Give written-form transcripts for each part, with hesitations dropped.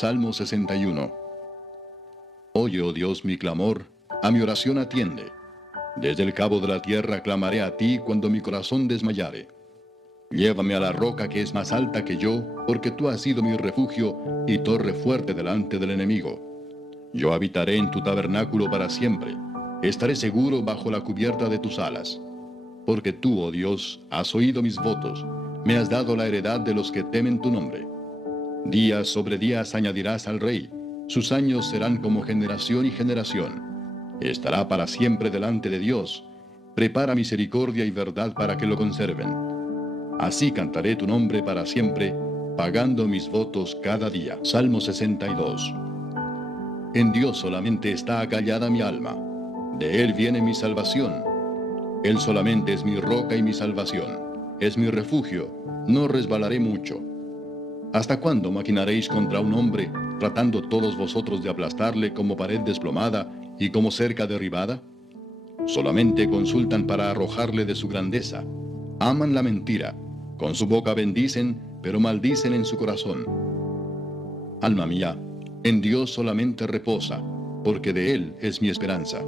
Salmo 61. Oye, oh Dios, mi clamor, a mi oración atiende. Desde el cabo de la tierra clamaré a ti cuando mi corazón desmayare. Llévame a la roca que es más alta que yo, porque tú has sido mi refugio y torre fuerte delante del enemigo. Yo habitaré en tu tabernáculo para siempre. Estaré seguro bajo la cubierta de tus alas. Porque tú, oh Dios, has oído mis votos, me has dado la heredad de los que temen tu nombre. Días sobre días añadirás al rey, sus años serán como generación y generación. Estará para siempre delante de Dios, prepara misericordia y verdad para que lo conserven. Así cantaré tu nombre para siempre, pagando mis votos cada día. Salmo 62. En Dios solamente está acallada mi alma, de Él viene mi salvación. Él solamente es mi roca y mi salvación, es mi refugio, no resbalaré mucho. ¿Hasta cuándo maquinaréis contra un hombre, tratando todos vosotros de aplastarle como pared desplomada y como cerca derribada? Solamente consultan para arrojarle de su grandeza. Aman la mentira, con su boca bendicen, pero maldicen en su corazón. Alma mía, en Dios solamente reposa, porque de Él es mi esperanza.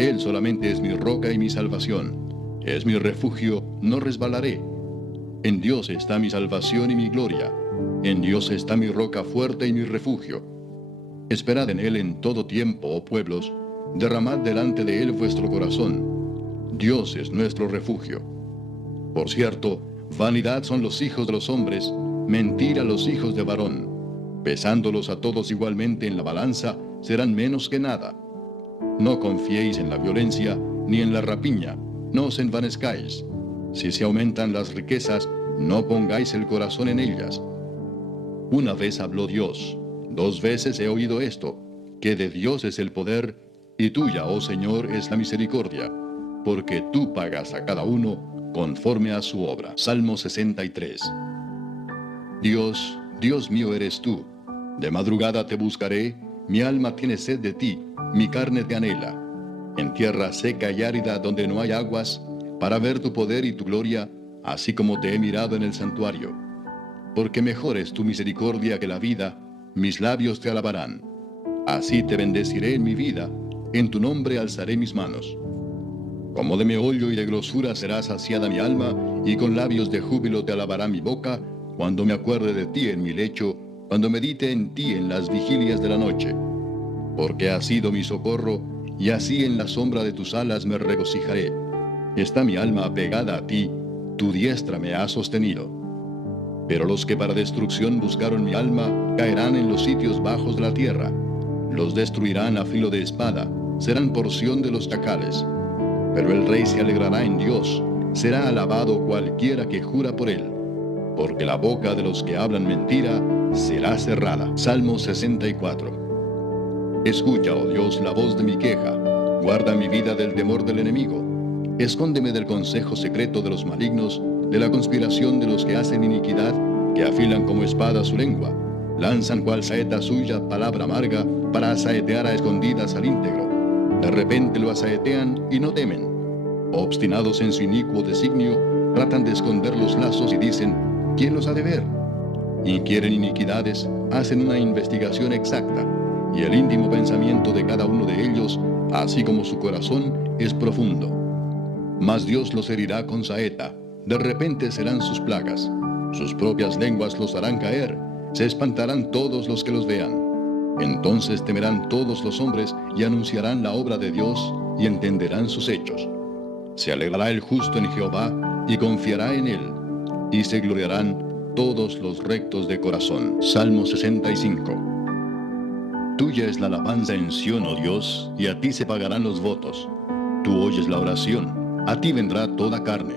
Él solamente es mi roca y mi salvación, es mi refugio, no resbalaré. En Dios está mi salvación y mi gloria. En Dios está mi roca fuerte y mi refugio. Esperad en Él en todo tiempo, oh pueblos, derramad delante de Él vuestro corazón. Dios es nuestro refugio. Por cierto, vanidad son los hijos de los hombres, mentira los hijos de varón. Pesándolos a todos igualmente en la balanza, serán menos que nada. No confiéis en la violencia, ni en la rapiña, no os envanezcáis. Si se aumentan las riquezas, no pongáis el corazón en ellas. Una vez habló Dios, 2 veces he oído esto, que de Dios es el poder, y tuya, oh Señor, es la misericordia, porque tú pagas a cada uno conforme a su obra. Salmo 63. Dios, Dios mío eres tú. De madrugada te buscaré, mi alma tiene sed de ti, mi carne te anhela. En tierra seca y árida donde no hay aguas, para ver tu poder y tu gloria, así como te he mirado en el santuario. Porque mejor es tu misericordia que la vida, mis labios te alabarán. Así te bendeciré en mi vida, en tu nombre alzaré mis manos. Como de meollo y de grosura será saciada mi alma, y con labios de júbilo te alabará mi boca, cuando me acuerde de ti en mi lecho, cuando medite en ti en las vigilias de la noche. Porque has sido mi socorro, y así en la sombra de tus alas me regocijaré. Está mi alma apegada a ti, tu diestra me ha sostenido. Pero los que para destrucción buscaron mi alma, caerán en los sitios bajos de la tierra. Los destruirán a filo de espada, serán porción de los chacales. Pero el rey se alegrará en Dios, será alabado cualquiera que jura por él. Porque la boca de los que hablan mentira será cerrada. Salmo 64. Escucha, oh Dios, la voz de mi queja, guarda mi vida del temor del enemigo. Escóndeme del consejo secreto de los malignos, de la conspiración de los que hacen iniquidad, que afilan como espada su lengua, lanzan cual saeta suya palabra amarga, para asaetear a escondidas al íntegro. De repente lo asaetean y no temen. Obstinados en su inicuo designio, tratan de esconder los lazos y dicen, ¿quién los ha de ver? Inquieren iniquidades, hacen una investigación exacta, y el íntimo pensamiento de cada uno de ellos, así como su corazón, es profundo. Mas Dios los herirá con saeta, de repente serán sus plagas. Sus propias lenguas los harán caer, se espantarán todos los que los vean. Entonces temerán todos los hombres y anunciarán la obra de Dios y entenderán sus hechos. Se alegrará el justo en Jehová y confiará en él, y se gloriarán todos los rectos de corazón. Salmo 65. Tuya es la alabanza en Sión, oh Dios, y a ti se pagarán los votos. Tú oyes la oración. A ti vendrá toda carne.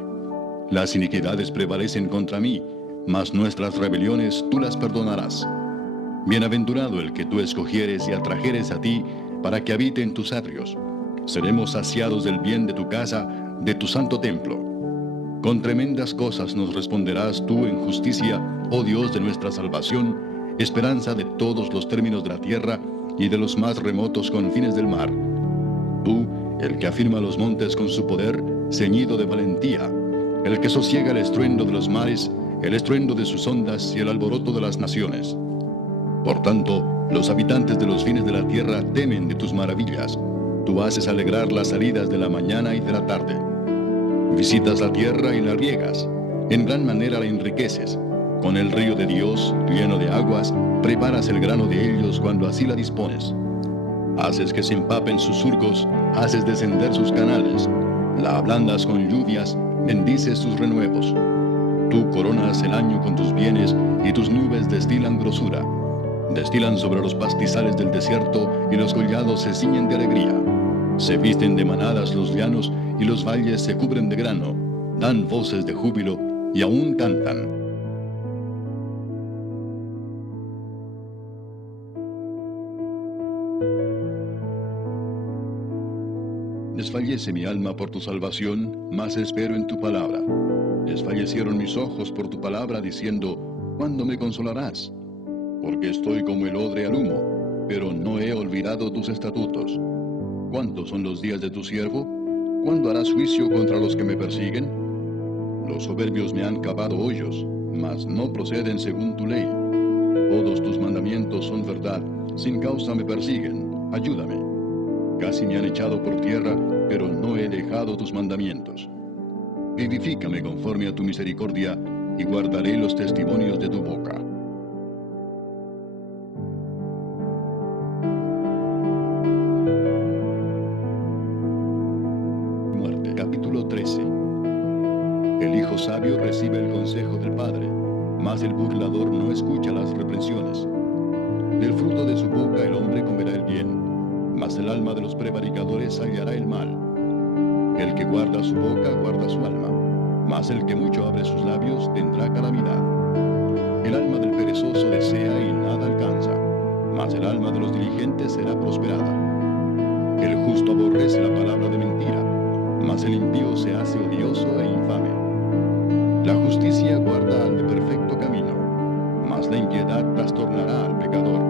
Las iniquidades prevalecen contra mí, mas nuestras rebeliones tú las perdonarás. Bienaventurado el que tú escogieres y atrajeres a ti, para que habite en tus atrios. Seremos saciados del bien de tu casa, de tu santo templo. Con tremendas cosas nos responderás tú en justicia, oh Dios de nuestra salvación, esperanza de todos los términos de la tierra y de los más remotos confines del mar. Tú, el que afirma los montes con su poder, ceñido de valentía, el que sosiega el estruendo de los mares, el estruendo de sus ondas y el alboroto de las naciones. Por tanto, los habitantes de los fines de la tierra temen de tus maravillas. Tú haces alegrar las salidas de la mañana y de la tarde. Visitas la tierra y la riegas. En gran manera la enriqueces. Con el río de Dios, lleno de aguas, preparas el grano de ellos cuando así la dispones. Haces que se empapen sus surcos, haces descender sus canales. La ablandas con lluvias, bendices sus renuevos. Tú coronas el año con tus bienes y tus nubes destilan grosura. Destilan sobre los pastizales del desierto y los collados se ciñen de alegría. Se visten de manadas los llanos y los valles se cubren de grano. Dan voces de júbilo y aún cantan. Desfallece mi alma por tu salvación, mas espero en tu palabra. Desfallecieron mis ojos por tu palabra, diciendo, ¿cuándo me consolarás? Porque estoy como el odre al humo, pero no he olvidado tus estatutos. ¿Cuántos son los días de tu siervo? ¿Cuándo harás juicio contra los que me persiguen? Los soberbios me han cavado hoyos, mas no proceden según tu ley. Todos tus mandamientos son verdad, sin causa me persiguen, ayúdame. Casi me han echado por tierra, pero no he dejado tus mandamientos. Vivifícame conforme a tu misericordia, y guardaré los testimonios de tu boca. Muerte. Capítulo 13. El hijo sabio recibe el consejo del padre, mas el burlador no escucha las reprensiones. Del fruto de su boca el hombre comerá el bien, mas el alma de los prevaricadores hallará el mal. El que guarda su boca guarda su alma, mas el que mucho abre sus labios tendrá calamidad. El alma del perezoso desea y nada alcanza, mas el alma de los diligentes será prosperada. El justo aborrece la palabra de mentira, mas el impío se hace odioso e infame. La justicia guarda al de perfecto camino, mas la impiedad trastornará al pecador.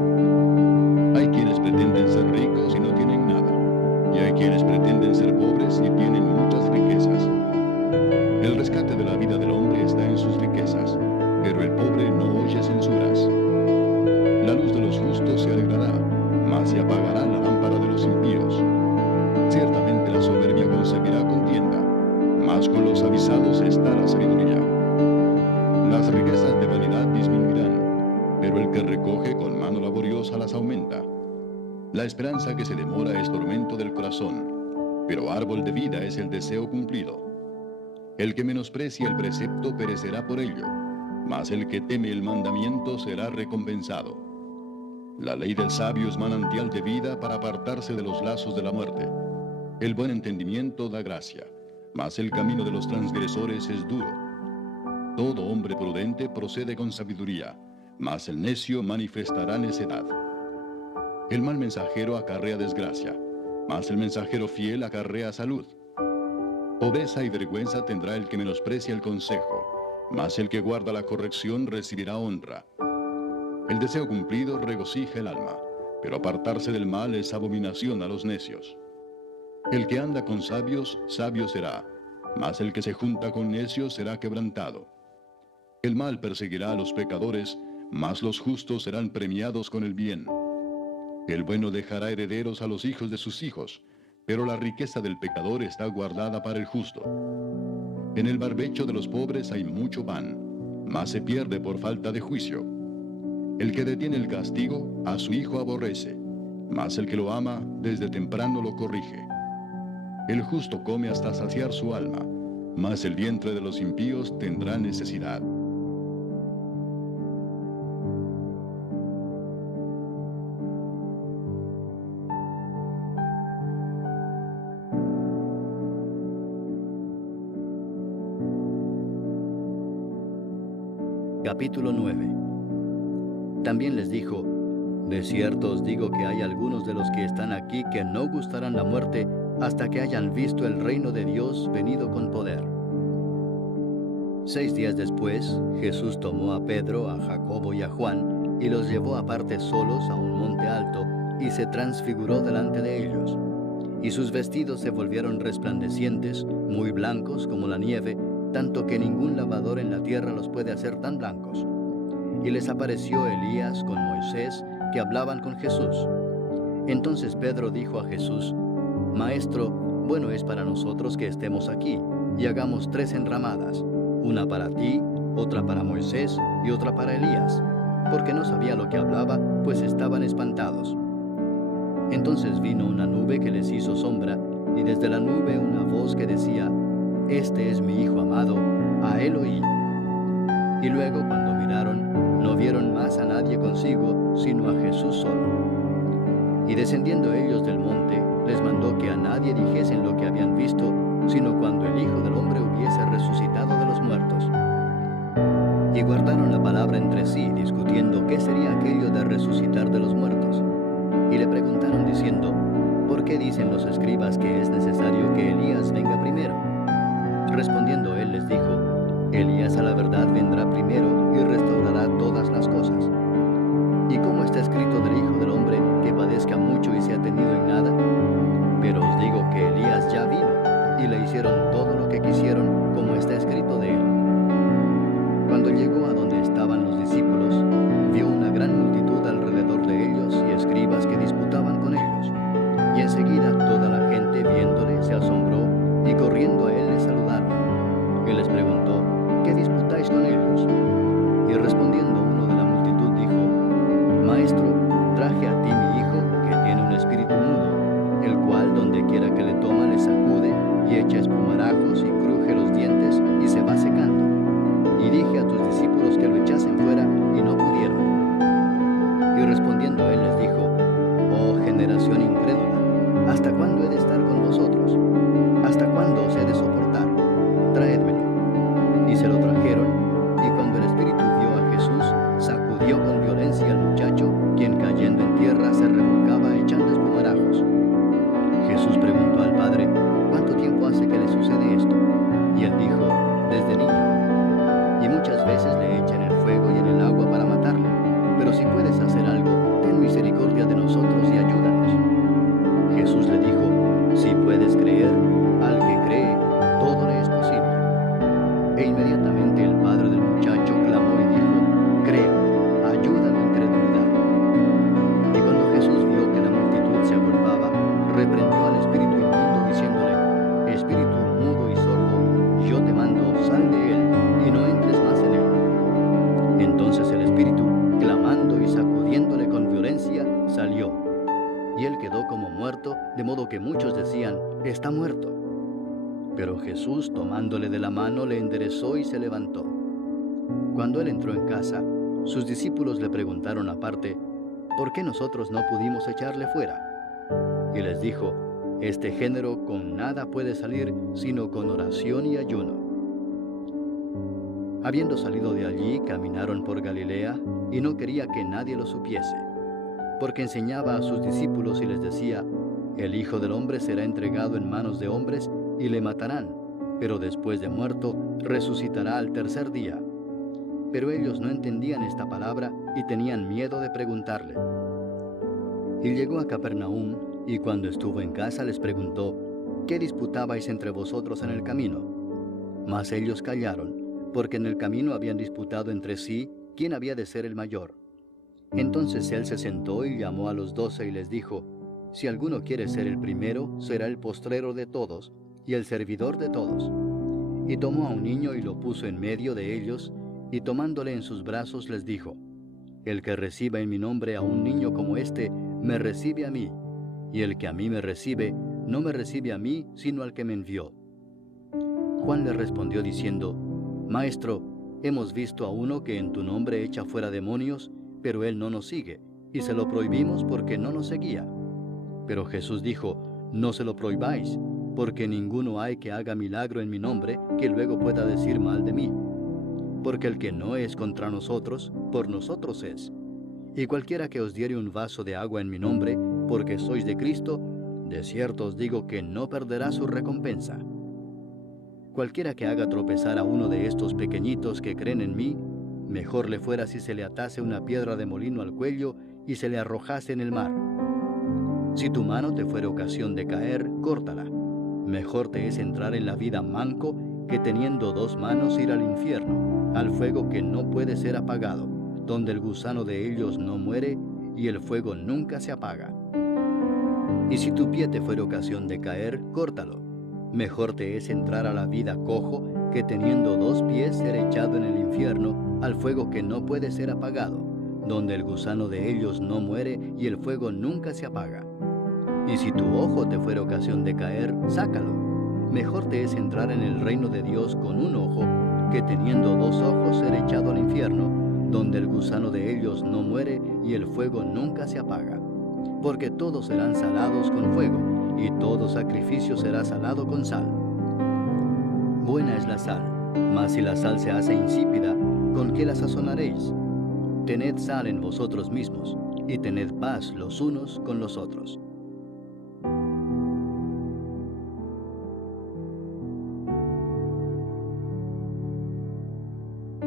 Hay quienes pretenden ser ricos y no tienen nada, y hay quienes pretenden ser pobres y tienen muchas riquezas. El rescate de la vida del hombre está en sus riquezas, pero el pobre no oye censuras. La luz de los justos se alegrará, mas se apagará la lámpara de los impíos. Ciertamente la soberbia concebirá contienda, mas con los avisados está la sabiduría. Las riquezas de vanidad disminuirán, pero el que recoge con mano laboriosa las aumenta. La esperanza que se demora es tormento del corazón, pero árbol de vida es el deseo cumplido. El que menosprecia el precepto perecerá por ello, mas el que teme el mandamiento será recompensado. La ley del sabio es manantial de vida para apartarse de los lazos de la muerte. El buen entendimiento da gracia, mas el camino de los transgresores es duro. Todo hombre prudente procede con sabiduría, mas el necio manifestará necedad. El mal mensajero acarrea desgracia, mas el mensajero fiel acarrea salud. Pobreza y vergüenza tendrá el que menosprecia el consejo, mas el que guarda la corrección recibirá honra. El deseo cumplido regocija el alma, pero apartarse del mal es abominación a los necios. El que anda con sabios, sabio será, mas el que se junta con necios será quebrantado. El mal perseguirá a los pecadores, mas los justos serán premiados con el bien. El bueno dejará herederos a los hijos de sus hijos, pero la riqueza del pecador está guardada para el justo. En el barbecho de los pobres hay mucho pan, mas se pierde por falta de juicio. El que detiene el castigo, a su hijo aborrece, mas el que lo ama, desde temprano lo corrige. El justo come hasta saciar su alma, mas el vientre de los impíos tendrá necesidad. Capítulo 9. También les dijo: de cierto os digo que hay algunos de los que están aquí que no gustarán la muerte hasta que hayan visto el reino de Dios venido con poder. 6 días después, Jesús tomó a Pedro, a Jacobo y a Juan, y los llevó aparte solos a un monte alto, y se transfiguró delante de ellos. Y sus vestidos se volvieron resplandecientes, muy blancos como la nieve, tanto que ningún lavador en la tierra los puede hacer tan blancos. y les apareció Elías con Moisés, que hablaban con Jesús. Entonces Pedro dijo a Jesús: Maestro, bueno es para nosotros que estemos aquí, y hagamos 3 enramadas, una para ti, otra para Moisés y otra para Elías, porque no sabía lo que hablaba, pues estaban espantados. Entonces vino una nube que les hizo sombra, y desde la nube una voz que decía: Este es mi Hijo amado, a él oí. Y luego, cuando miraron, no vieron más a nadie consigo, sino a Jesús solo. Y descendiendo ellos del monte, les mandó que a nadie dijesen lo que habían visto, sino cuando el Hijo del Hombre hubiese resucitado de los muertos. Y guardaron la palabra entre sí, discutiendo qué sería aquello de resucitar de los muertos. Y le preguntaron diciendo: ¿Por qué dicen los escribas que es necesario que Elías venga primero? Respondiendo él les dijo: Elías a la verdad vendrá primero y restaurará todas las cosas. ¿Y cómo está escrito del Hijo del Hombre, que padezca mucho y sea tenido en nada? Pero os digo que Elías ya vino, y le hicieron todo lo que quisieron, como está escrito de él. Cuando llegó a donde estaban los discípulos, vio una gran multitud alrededor de ellos y escribas que disputaban con ellos. Y enseguida toda la gente, viéndole, se asombró, y corriendo a él le saludaron. Y les preguntó: ¿Qué disputáis con ellos? Y respondiendo uno de la multitud dijo: Maestro, traje a ti mi hijo, que tiene un espíritu mudo, el cual donde quiera que le toma le sacude, y echa espumarajos y cruje los dientes, y se va secando. Y dije a tus discípulos que lo echasen fuera, y no pudieron. Y respondiendo él les dijo: Oh generación incrédula, ¿hasta cuándo he de estar con vosotros? ¿Hasta cuándo os he de soportar? Traédmelo. Y se lo trajeron, y cuando el espíritu vio a Jesús, sacudió con violencia al muchacho, quien cayendo en tierra se revolcaba echando espumarajos. Jesús preguntó al padre: ¿Cuánto tiempo hace que le sucede esto? Y él dijo: Desde niño. Y muchas veces le echan en el fuego y en el agua para matarle. Pero si puedes hacer algo, ten misericordia de nosotros y ayúdanos. Jesús le dijo: Si puedes creer, al que cree, todo le es posible. E inmediatamente el padre del muchacho clamó y dijo: Creo, ayuda mi incredulidad. Y cuando Jesús vio que la multitud se agolpaba, reprendió al espíritu inmundo, diciéndole: Espíritu mudo y sordo, yo te mando, sal de él, y no entres más en él. Entonces el espíritu, clamando y sacudiéndole con violencia, salió. Y él quedó como muerto, de modo que muchos decían: Está muerto. Pero Jesús, tomándole de la mano, le enderezó y se levantó. Cuando él entró en casa, sus discípulos le preguntaron aparte: ¿Por qué nosotros no pudimos echarle fuera? Y les dijo: Este género con nada puede salir, sino con oración y ayuno. Habiendo salido de allí, caminaron por Galilea, y no quería que nadie lo supiese, porque enseñaba a sus discípulos y les decía: El Hijo del Hombre será entregado en manos de hombres, y le matarán, pero después de muerto, resucitará al tercer día. Pero ellos no entendían esta palabra, y tenían miedo de preguntarle. Y llegó a Capernaum, y cuando estuvo en casa les preguntó: ¿Qué disputabais entre vosotros en el camino? Mas ellos callaron, porque en el camino habían disputado entre sí quién había de ser el mayor. Entonces él se sentó y llamó a los 12 y les dijo: Si alguno quiere ser el primero, será el postrero de todos, y el servidor de todos. Y tomó a un niño y lo puso en medio de ellos, y tomándole en sus brazos les dijo: El que reciba en mi nombre a un niño como este, me recibe a mí, y el que a mí me recibe, no me recibe a mí, sino al que me envió. Juan le respondió diciendo: Maestro, hemos visto a uno que en tu nombre echa fuera demonios, pero él no nos sigue, y se lo prohibimos porque no nos seguía. Pero Jesús dijo: No se lo prohibáis, porque ninguno hay que haga milagro en mi nombre que luego pueda decir mal de mí. Porque el que no es contra nosotros, por nosotros es. Y cualquiera que os diere un vaso de agua en mi nombre, porque sois de Cristo, de cierto os digo que no perderá su recompensa. Cualquiera que haga tropezar a uno de estos pequeñitos que creen en mí, mejor le fuera si se le atase una piedra de molino al cuello y se le arrojase en el mar. Si tu mano te fuere ocasión de caer, córtala. Mejor te es entrar en la vida manco que teniendo 2 manos ir al infierno, al fuego que no puede ser apagado, donde el gusano de ellos no muere y el fuego nunca se apaga. Y si tu pie te fuera ocasión de caer, córtalo. Mejor te es entrar a la vida cojo que teniendo 2 pies ser echado en el infierno, al fuego que no puede ser apagado, donde el gusano de ellos no muere y el fuego nunca se apaga. Y si tu ojo te fuera ocasión de caer, sácalo. Mejor te es entrar en el reino de Dios con un ojo que teniendo 2 ojos ser echado al infierno, donde el gusano de ellos no muere y el fuego nunca se apaga. Porque todos serán salados con fuego, y todo sacrificio será salado con sal. Buena es la sal, mas si la sal se hace insípida, ¿con qué la sazonaréis? Tened sal en vosotros mismos, y tened paz los unos con los otros.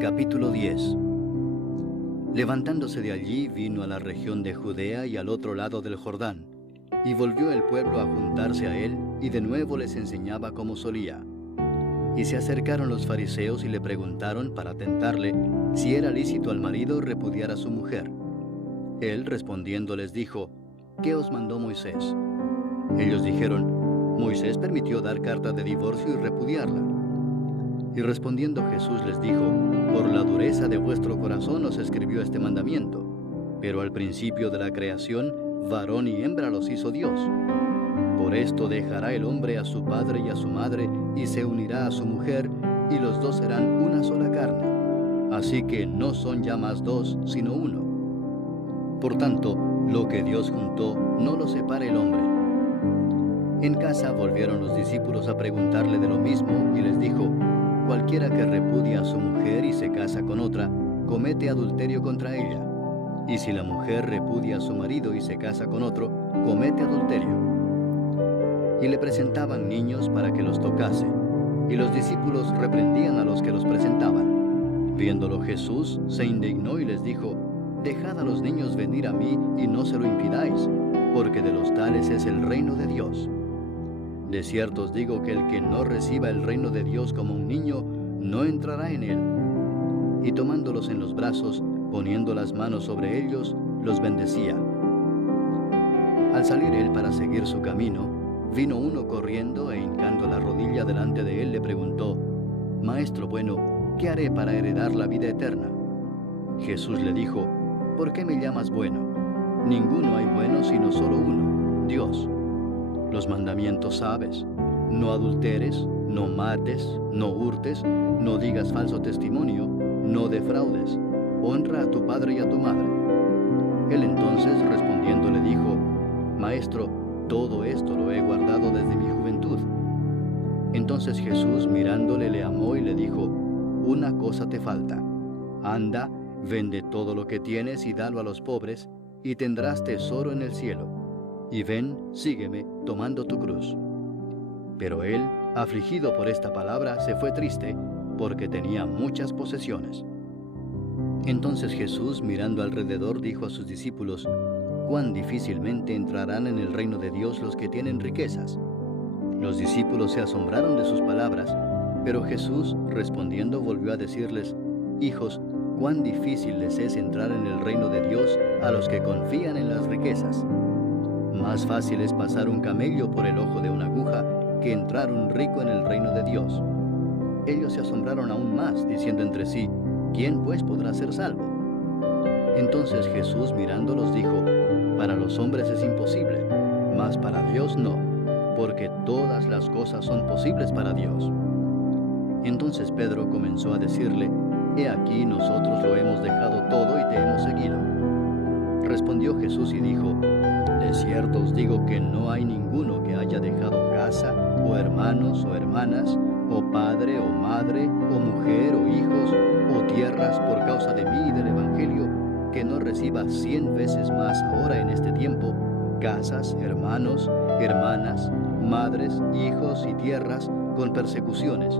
Capítulo 10. Levantándose de allí, vino a la región de Judea y al otro lado del Jordán, y volvió el pueblo a juntarse a él, y de nuevo les enseñaba como solía. Y se acercaron los fariseos y le preguntaron para tentarle si era lícito al marido repudiar a su mujer. Él respondiendo les dijo: ¿Qué os mandó Moisés? Ellos dijeron: Moisés permitió dar carta de divorcio y repudiarla. Y respondiendo Jesús les dijo: Por la dureza de vuestro corazón os escribió este mandamiento, pero al principio de la creación, varón y hembra los hizo Dios. Por esto dejará el hombre a su padre y a su madre, y se unirá a su mujer, y los dos serán una sola carne. Así que no son ya más 2, sino 1. Por tanto, lo que Dios juntó, no lo separe el hombre. En casa volvieron los discípulos a preguntarle de lo mismo, y les dijo: Cualquiera que repudia a su mujer y se casa con otra, comete adulterio contra ella. Y si la mujer repudia a su marido y se casa con otro, comete adulterio. Y le presentaban niños para que los tocase, y los discípulos reprendían a los que los presentaban. Viéndolo Jesús, se indignó y les dijo: Dejad a los niños venir a mí y no se lo impidáis, porque de los tales es el reino de Dios. De cierto os digo que el que no reciba el reino de Dios como un niño, no entrará en él. Y tomándolos en los brazos, poniendo las manos sobre ellos, los bendecía. Al salir él para seguir su camino, vino uno corriendo e hincando la rodilla delante de él le preguntó: Maestro bueno, ¿qué haré para heredar la vida eterna? Jesús le dijo: ¿Por qué me llamas bueno? Ninguno hay bueno sino solo uno, Dios. Los mandamientos sabes: no adulteres, no mates, no hurtes, no digas falso testimonio, no defraudes, honra a tu padre y a tu madre. Él entonces respondiendo le dijo: Maestro, todo esto lo he guardado desde mi juventud. Entonces Jesús mirándole le amó y le dijo: Una cosa te falta. Anda, vende todo lo que tienes y dalo a los pobres, y tendrás tesoro en el cielo. Y ven, sígueme, tomando tu cruz. Pero él, afligido por esta palabra, se fue triste, porque tenía muchas posesiones. Entonces Jesús, mirando alrededor, dijo a sus discípulos: Cuán difícilmente entrarán en el reino de Dios los que tienen riquezas. Los discípulos se asombraron de sus palabras, pero Jesús, respondiendo, volvió a decirles: Hijos, cuán difícil les es entrar en el reino de Dios a los que confían en las riquezas. Más fácil es pasar un camello por el ojo de una aguja que entrar un rico en el reino de Dios. Ellos se asombraron aún más, diciendo entre sí: ¿Quién pues podrá ser salvo? Entonces Jesús mirándolos dijo: Para los hombres es imposible, mas para Dios no, porque todas las cosas son posibles para Dios. Entonces Pedro comenzó a decirle: He aquí nosotros lo hemos dejado todo y te hemos seguido. Respondió Jesús y dijo: De cierto os digo que no hay ninguno que haya dejado casa, o hermanos o hermanas, o padre o madre, o mujer o hijos, o tierras por causa de mí y del Evangelio, que no reciba 100 veces más ahora en este tiempo, casas, hermanos, hermanas, madres, hijos y tierras, con persecuciones,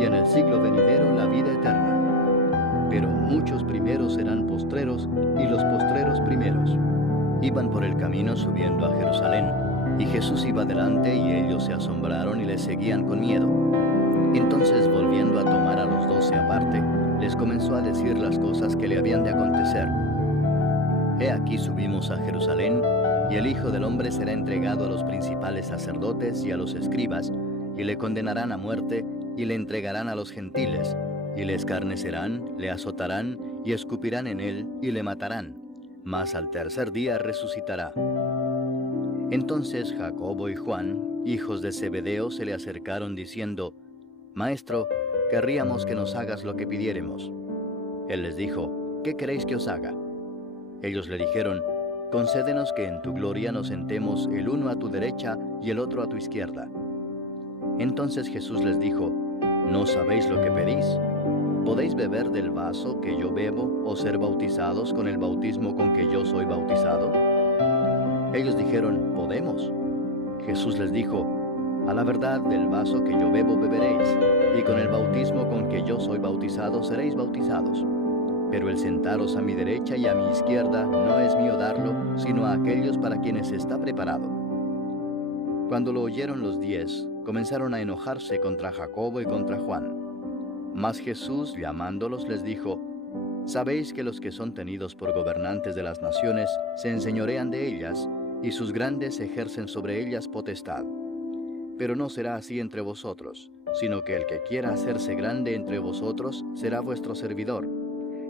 y en el siglo venidero la vida eterna. Pero muchos primeros serán postreros, y los postreros primeros. Iban por el camino subiendo a Jerusalén, y Jesús iba delante, y ellos se asombraron y le seguían con miedo. Entonces, volviendo a tomar a los 12 aparte, les comenzó a decir las cosas que le habían de acontecer. He aquí subimos a Jerusalén, y el Hijo del Hombre será entregado a los principales sacerdotes y a los escribas, y le condenarán a muerte, y le entregarán a los gentiles, y le escarnecerán, le azotarán, y escupirán en él, y le matarán, mas al tercer día resucitará. Entonces Jacobo y Juan, hijos de Zebedeo, se le acercaron diciendo: Maestro, querríamos que nos hagas lo que pidiéremos. Él les dijo: ¿Qué queréis que os haga? Ellos le dijeron: Concédenos que en tu gloria nos sentemos el uno a tu derecha y el otro a tu izquierda. Entonces Jesús les dijo: ¿No sabéis lo que pedís? ¿Podéis beber del vaso que yo bebo o ser bautizados con el bautismo con que yo soy bautizado? Ellos dijeron: Podemos. Jesús les dijo: A la verdad, del vaso que yo bebo beberéis, y con el bautismo con que yo soy bautizado seréis bautizados. Pero el sentaros a mi derecha y a mi izquierda no es mío darlo, sino a aquellos para quienes está preparado. Cuando lo oyeron los 10, comenzaron a enojarse contra Jacobo y contra Juan. Mas Jesús, llamándolos, les dijo: Sabéis que los que son tenidos por gobernantes de las naciones se enseñorean de ellas, y sus grandes ejercen sobre ellas potestad. Pero no será así entre vosotros, sino que el que quiera hacerse grande entre vosotros será vuestro servidor,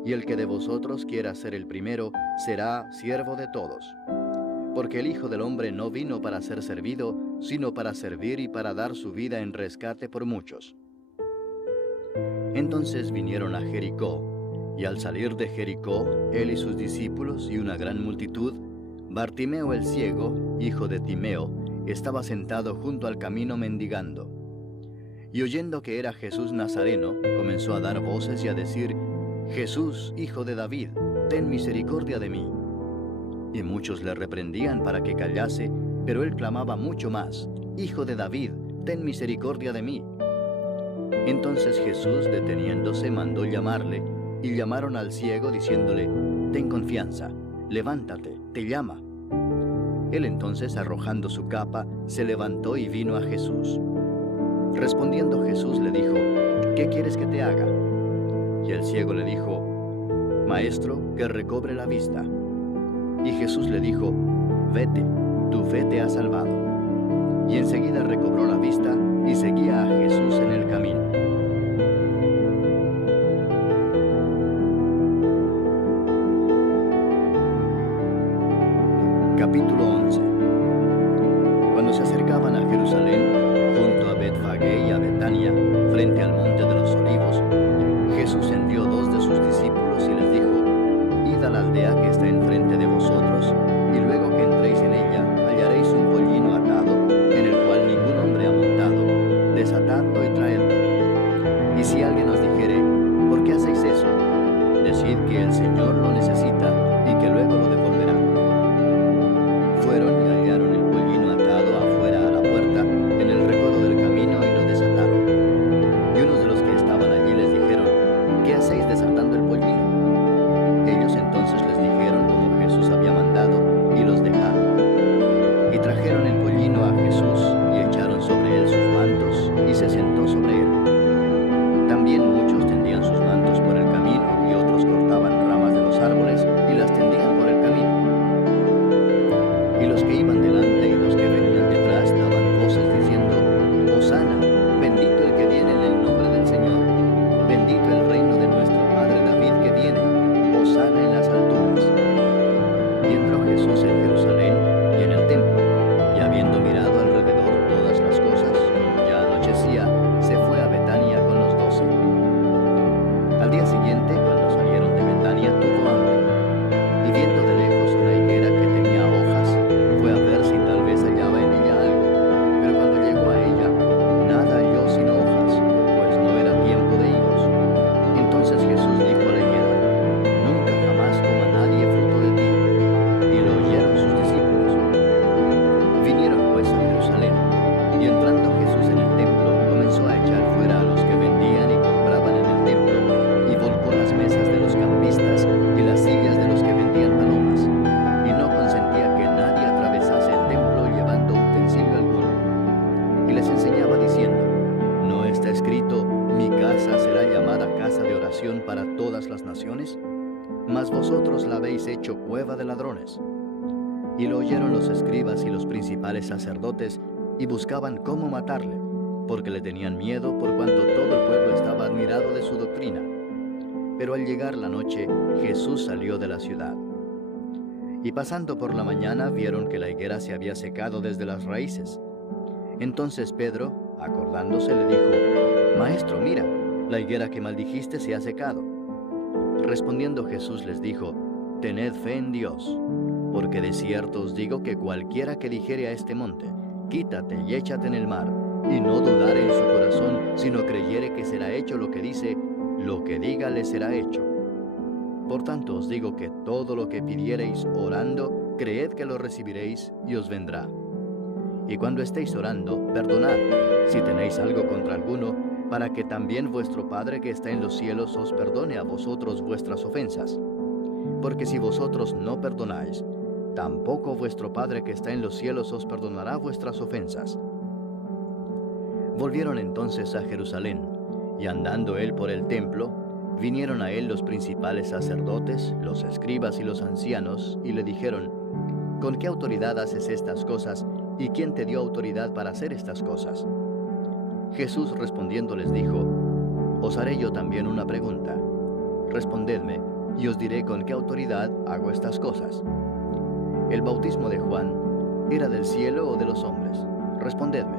y el que de vosotros quiera ser el primero será siervo de todos. Porque el Hijo del Hombre no vino para ser servido, sino para servir y para dar su vida en rescate por muchos. Entonces vinieron a Jericó, y al salir de Jericó, él y sus discípulos y una gran multitud, Bartimeo el ciego, hijo de Timeo, estaba sentado junto al camino mendigando. Y oyendo que era Jesús Nazareno, comenzó a dar voces y a decir: Jesús, hijo de David, ten misericordia de mí. Y muchos le reprendían para que callase, pero él clamaba mucho más: Hijo de David, ten misericordia de mí. Entonces Jesús, deteniéndose, mandó llamarle, y llamaron al ciego diciéndole: Ten confianza, levántate, te llama. Él entonces, arrojando su capa, se levantó y vino a Jesús. Respondiendo Jesús le dijo: ¿Qué quieres que te haga? Y el ciego le dijo: Maestro, que recobre la vista. Y Jesús le dijo: Vete, tu fe te ha salvado. Y enseguida recobró la vista y seguía a Jesús en el camino. Capítulo 11. Cuando se acercaban a Jerusalén, junto a Betfagé y a Betania, frente al monte de los Olivos, Jesús envió 2 de sus discípulos y les dijo: Id a la aldea que está enfrente de vosotros, y luego que entréis en ella, hallaréis un pollino atado, en el cual ningún hombre ha montado. Desatadlo y traedlo. Y si alguien os dijere: ¿Por qué hacéis eso?, decid que el Señor lo necesita, y que luego lo devolverá. Fueron y hallaron el pollino atado afuera a la puerta, en el recodo del camino, y lo desataron. Y unos de los que estaban allí les dijeron: ¿Qué hacéis desatando el pollino? Ellos entonces les dijeron como Jesús había mandado, y los dejaron. Y trajeron el pollino a Jesús, y echaron sobre él sus mantos, y se sentó sobre él. También muchos tendían sus mantos por el camino, y otros cortaban ramas de los árboles, y las tendían por el camino. Y los que iban delante y los que venían detrás daban voces diciendo: Hosana, bendito el que viene en el nombre del Señor, bendito el reino de nuestro Padre David que viene, Hosana en las alturas. Y entró Jesús en Jerusalén y en el templo, y habiendo mirado alrededor todas las cosas, como ya anochecía, se fue a Betania con los 12. Al día siguiente, cuando salieron de Betania, tuvo hambre, y viendo de lejos una higuera que tenía hojas, fue a ver si tal mas vosotros la habéis hecho cueva de ladrones. Y lo oyeron los escribas y los principales sacerdotes, y buscaban cómo matarle, porque le tenían miedo por cuanto todo el pueblo estaba admirado de su doctrina. Pero al llegar la noche, Jesús salió de la ciudad. Y pasando por la mañana vieron que la higuera se había secado desde las raíces. Entonces Pedro, acordándose, le dijo: Maestro, mira, la higuera que maldijiste se ha secado. Respondiendo Jesús les dijo: Tened fe en Dios, porque de cierto os digo que cualquiera que dijere a este monte: Quítate y échate en el mar, y no dudare en su corazón, sino creyere que será hecho lo que dice, lo que diga le será hecho. Por tanto os digo que todo lo que pidiereis orando, creed que lo recibiréis y os vendrá. Y cuando estéis orando, perdonad, si tenéis algo contra alguno, para que también vuestro Padre que está en los cielos os perdone a vosotros vuestras ofensas. Porque si vosotros no perdonáis, tampoco vuestro Padre que está en los cielos os perdonará vuestras ofensas. Volvieron entonces a Jerusalén, y andando él por el templo, vinieron a él los principales sacerdotes, los escribas y los ancianos, y le dijeron: ¿Con qué autoridad haces estas cosas, y quién te dio autoridad para hacer estas cosas? Jesús respondiendo les dijo: Os haré yo también una pregunta. Respondedme, y os diré con qué autoridad hago estas cosas. ¿El bautismo de Juan era del cielo o de los hombres? Respondedme.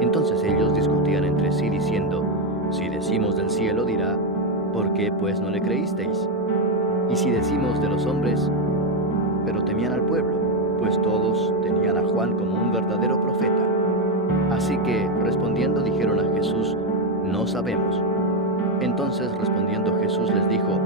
Entonces ellos discutían entre sí diciendo: Si decimos del cielo, dirá: ¿Por qué pues no le creísteis? Y si decimos de los hombres, pero temían al pueblo, pues todos tenían a Juan como un verdadero profeta. Así que, respondiendo, dijeron a Jesús: No sabemos. Entonces respondiendo Jesús les dijo: